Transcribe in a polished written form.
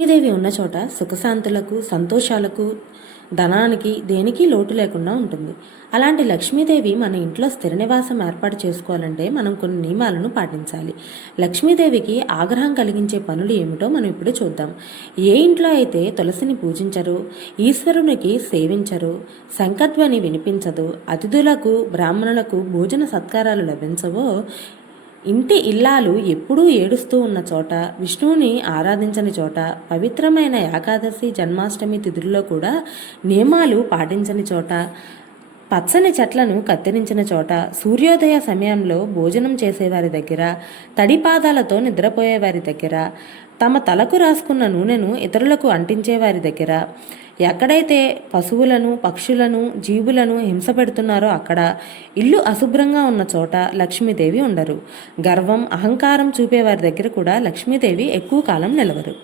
శ్రీదేవి ఉన్న చోట సుఖశాంతులకు, సంతోషాలకు, ధనానికి దేనికి లోటు లేకుండా ఉంటుంది. అలాంటి లక్ష్మీదేవి మన ఇంట్లో స్థిర నివాసం ఏర్పాటు చేసుకోవాలంటే మనం కొన్ని నియమాలను పాటించాలి. లక్ష్మీదేవికి ఆగ్రహం కలిగించే పనులు ఏమిటో మనం ఇప్పుడు చూద్దాం. ఏ ఇంట్లో అయితే తులసిని పూజించరు, ఈశ్వరునికి సేవించరు, శంఖధ్వని వినిపించదు, అతిథులకు బ్రాహ్మణులకు భోజన సత్కారాలు లభించవో, ఇంటి ఇల్లాలు ఎప్పుడూ ఏడుస్తూ ఉన్న చోట, విష్ణువుని ఆరాధించని చోట, పవిత్రమైన ఏకాదశి జన్మాష్టమి తిథుల్లో కూడా నియమాలు పాటించని చోట, పచ్చని చెట్లను కత్తిరించిన చోట, సూర్యోదయ సమయంలో భోజనం చేసేవారి దగ్గర, తడిపాదాలతో నిద్రపోయేవారి దగ్గర, తమ తలకు రాసుకున్న నూనెను ఇతరులకు అంటించేవారి దగ్గర, ఎక్కడైతే పశువులను, పక్షులను, జీవులను హింస పెడుతున్నారో అక్కడ, ఇల్లు అశుభ్రంగా ఉన్న చోట లక్ష్మీదేవి ఉండరు. గర్వం, అహంకారం చూపేవారి దగ్గర కూడా లక్ష్మీదేవి ఎక్కువ కాలం నిలవరు.